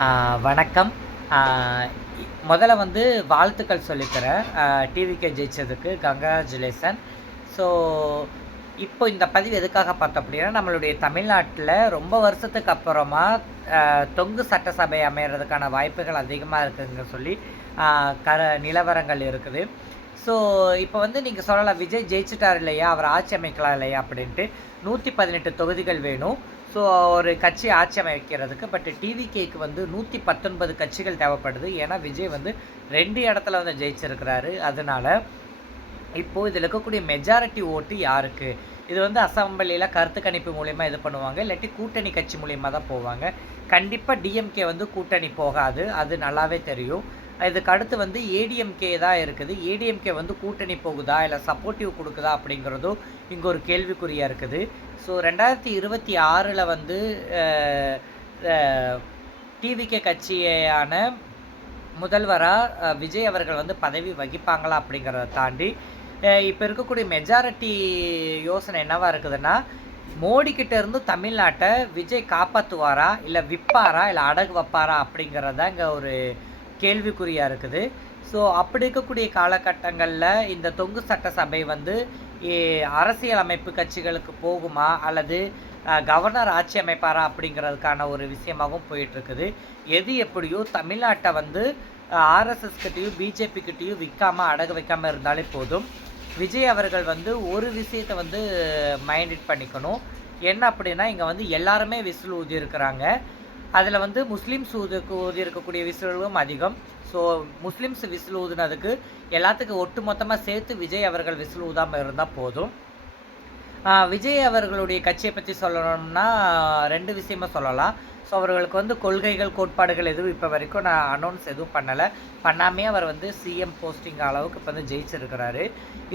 வணக்கம். ஆ முதல்ல வந்து வாழ்த்துக்கள் சொல்லிக்கிறேன். டிவிகே ஜெயிச்சதுக்கு கங்ராச்சுலேஷன். ஸோ, இப்போ இந்த பதிவு எதுக்காக பார்த்தோம் அப்படின்னா, நம்மளுடைய தமிழ்நாட்டில ரொம்ப வருஷத்துக்கு அப்புறமா தொங்கு சட்டசபை அமையறதுக்கான வாய்ப்புகள் அதிகமா இருக்குங்க சொல்லி அ கர நிலவரங்கள் இருக்குது. ஸோ, இப்போ வந்து நீங்க சொல்லலாம், விஜய் ஜெயிச்சுட்டார் இல்லையா? அவர் ஆட்சி அமைக்கலாம் இல்லையா? அப்படின்ட்டு. 118 தொகுதிகள் வேணும். ஸோ, ஒரு கட்சி ஆட்சி அமைக்கிறதுக்கு. பட் டிவிகேக்கு வந்து 119 கட்சிகள் தேவைப்படுது. ஏன்னா, விஜய் வந்து 2 இடத்துல வந்து ஜெயிச்சிருக்கிறாரு. அதனால, இப்போ இதில இருக்கக்கூடிய மெஜாரிட்டி ஓட்டு யாருக்கு? இது வந்து அசெம்பிளியில கருத்து கணிப்பு மூலியமா இது பண்ணுவாங்க. இல்லாட்டி கூட்டணி கட்சி மூலியமா தான் போவாங்க. கண்டிப்பா டிஎம்கே வந்து கூட்டணி போகாது. அது நல்லாவே தெரியும். இதுக்கு அடுத்து வந்து ஏடிஎம்கே தான் இருக்குது. ஏடிஎம்கே வந்து கூட்டணி போகுதா? இல்ல சப்போர்ட்டிவ் குடுக்குதா? அப்படிங்கிறதும் இங்க ஒரு கேள்விக்குறியா இருக்குது. ஸோ 2026ல வந்து அ அ டிவிகே கட்சியான முதல்வரா விஜய் அவர்கள் வந்து பதவி வகிப்பாங்களா? அப்படிங்கிறத தாண்டி, இப்ப இருக்கக்கூடிய மெஜாரிட்டி யோசனை என்னவா இருக்குதுன்னா, மோடி கிட்ட இருந்து தமிழ்நாட்ட விஜய் காப்பாத்துவாரா? இல்ல விப்பாரா? இல்ல அடகு வைப்பாரா? அப்படிங்கிறது தான் இங்க ஒரு கேள்விக்குறியா இருக்குது. ஸோ, அப்படி இருக்கக்கூடிய காலகட்டங்கள்ல இந்த தொங்கு சட்டசபை வந்து எ அரசியல் அமைப்பு கட்சிகளுக்கு போகுமா? அல்லது கவர்னர் ஆட்சி அமைப்பாரா? அப்படிங்கிறதுக்கான ஒரு விஷயமாகவும் போயிட்டுருக்குது. எது எப்படியோ தமிழ்நாட்ட வந்து ஆர்எஸ்எஸ் கிட்டயும், பிஜேபி கிட்டயும் விக்காம, அடகு வைக்காம இருந்தாலே போதும். விஜய் அவர்கள் வந்து ஒரு விஷயத்த வந்து மைண்ட் பண்ணிக்கணும். என்ன அப்படின்னா, இங்க வந்து எல்லாருமே விசில் ஊதியிருக்கிறாங்க. அதில வந்து முஸ்லீம்ஸ் ஊதி இருக்கக்கூடிய விசில்களும் அதிகம். ஸோ, முஸ்லீம்ஸ் விசில் ஊதுனதுக்கு எல்லாத்துக்கும் ஒட்டுமொத்தமா சேர்த்து விஜய் அவர்கள் விசில் ஊதாம இருந்தா போதும். விஜய் அவர்களுடைய கட்சியை பத்தி சொல்லணும்னா 2 விஷயமா சொல்லலாம். ஸோ, அவர்களுக்கு வந்து கொள்கைகள், கோட்பாடுகள் எதுவும் இப்போ வரைக்கும் நான் அனௌன்ஸ் எதுவும் பண்ணல. பண்ணாமயே அவர் வந்து சிஎம் போஸ்டிங் அளவுக்கு இப்போ வந்து ஜெயிச்சிருக்கிறாரு.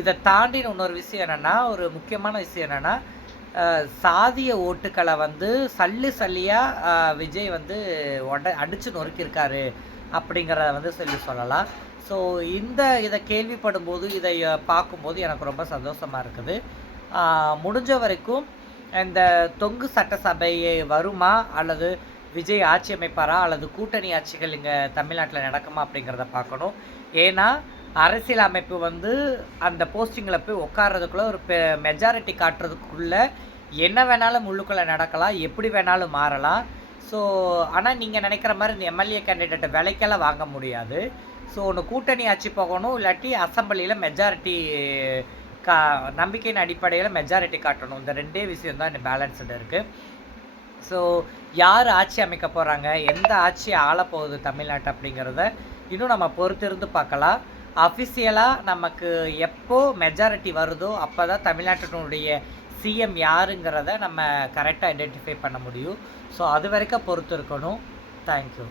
இத தாண்டி இன்னொரு விஷயம் என்னன்னா, ஒரு முக்கியமான விஷயம் என்னன்னா, சாதிய ஓட்டுக்கள வந்து சல்லி சல்லியா விஜய் வந்து அடிச்சு நொறுக்கியிருக்காரு அப்படிங்கிறத வந்து சொல்லலாம். ஸோ, இத கேள்விப்படும்போது, இதை பார்க்கும்போது எனக்கு ரொம்ப சந்தோஷமா இருக்குது. முடிஞ்ச வரைக்கும் இந்த தொங்கு சட்டசபை வருமா? அல்லது விஜய் ஆட்சி அமைப்பாரா? அல்லது கூட்டணி ஆட்சிகள் இங்க தமிழ்நாட்டில நடக்குமா? அப்படிங்கிறத பார்க்கணும். ஏன்னா, அரசியல் அமைப்பு வந்து அந்த போஸ்டிங்கில போய் உட்கார்றதுக்குள்ள ஒரு மெஜாரிட்டி காட்டுறதுக்குள்ள என்ன வேணாலும் உள்ளுக்குள்ள நடக்கலாம். எப்படி வேணாலும் மாறலாம். ஸோ, ஆனா நீங்க நினைக்கிற மாரி இந்த எம்எல்ஏ கேண்டிடேட்ட விலைக்கெல்லாம் வாங்க முடியாது. ஸோ, ஒண்ணு கூட்டணி ஆட்சி போகணும். இல்லாட்டி அசெம்பிளியில மெஜாரிட்டி கா நம்பிக்கையின் அடிப்படையில மெஜாரிட்டி காட்டணும். இந்த 2டே விஷயம் தான் இன்னும் பேலன்ஸ்டு இருக்கு. ஸோ, யார் ஆட்சி அமைக்க போறாங்க? எந்த ஆட்சி ஆளப்போகுது தமிழ்நாட்ட அப்படிங்கிறத இன்னும் நம்ம பொறுத்திருந்து பார்க்கலாம். அஃபிஷியலா நமக்கு எப்போ மெஜாரிட்டி வருதோ, அப்பதான் தமிழ்நாட்டினுடைய சிஎம் யாருங்கிறத நம்ம கரெக்ட்டா ஐடென்டிஃபை பண்ண முடியும். ஸோ, அது வரைக்கும் பொறுத்து இருக்கணும். Thank you.